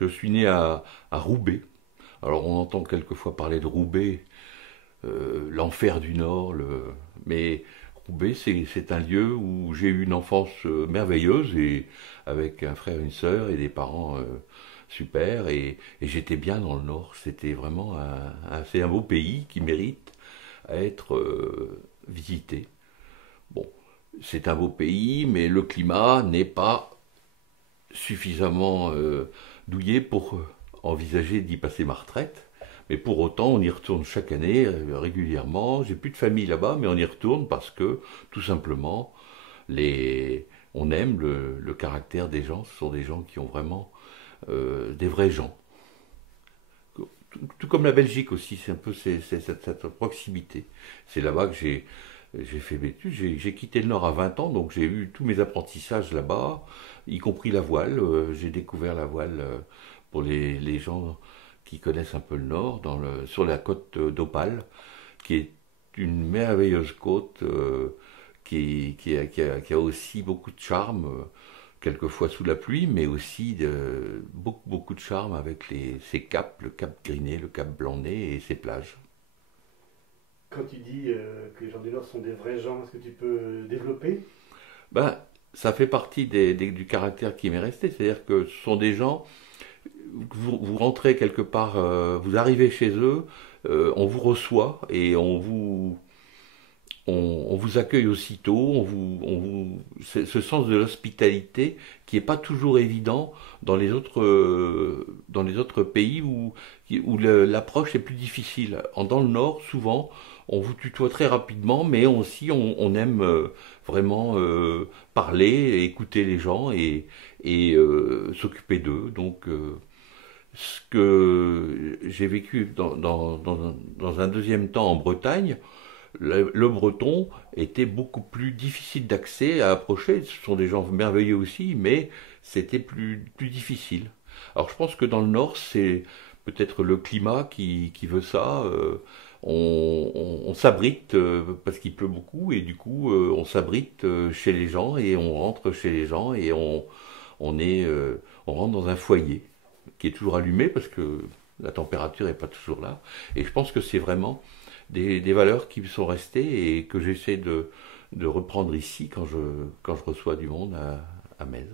je suis né à Roubaix. Alors on entend quelquefois parler de Roubaix, l'enfer du Nord, mais Roubaix c'est un lieu où j'ai eu une enfance merveilleuse et avec un frère, une sœur et des parents super et j'étais bien dans le Nord. C'était vraiment c'est un beau pays qui mérite à être visité. Bon, c'est un beau pays, mais le climat n'est pas suffisamment douillet pour envisager d'y passer ma retraite. Mais pour autant, on y retourne chaque année régulièrement. J'ai plus de famille là-bas, mais on y retourne parce que tout simplement, on aime le caractère des gens. Ce sont des gens qui ont vraiment des vrais gens. Tout comme la Belgique aussi, c'est un peu cette proximité. C'est là-bas que j'ai fait mes études. J'ai quitté le Nord à 20 ans, donc j'ai eu tous mes apprentissages là-bas, y compris la voile. J'ai découvert la voile pour les gens qui connaissent un peu le Nord, sur la côte d'Opale, qui est une merveilleuse côte qui a aussi beaucoup de charme, quelquefois sous la pluie, mais aussi beaucoup de charme avec ses caps, le cap Griné, le cap Blanc-Nez et ses plages. Quand tu dis que les gens du Nord sont des vrais gens, est-ce que tu peux développer? Ben, ça fait partie du caractère qui m'est resté, c'est-à-dire que ce sont des gens, vous rentrez quelque part, vous arrivez chez eux, on vous reçoit et on vous accueille aussitôt, ce sens de l'hospitalité qui n'est pas toujours évident dans les autres pays où l'approche est plus difficile. Dans le Nord, souvent, on vous tutoie très rapidement, mais aussi on aime vraiment parler, écouter les gens et s'occuper d'eux. Donc, ce que j'ai vécu dans un deuxième temps en Bretagne, le breton était beaucoup plus difficile d'accès, à approcher. Ce sont des gens merveilleux aussi, mais c'était plus difficile. Alors je pense que dans le Nord, c'est peut-être le climat qui veut ça. On s'abrite parce qu'il pleut beaucoup et du coup on s'abrite chez les gens et on rentre chez les gens et on rentre dans un foyer qui est toujours allumé parce que la température n'est pas toujours là. Et je pense que c'est vraiment des valeurs qui me sont restées et que j'essaie de reprendre ici quand je reçois du monde à Metz.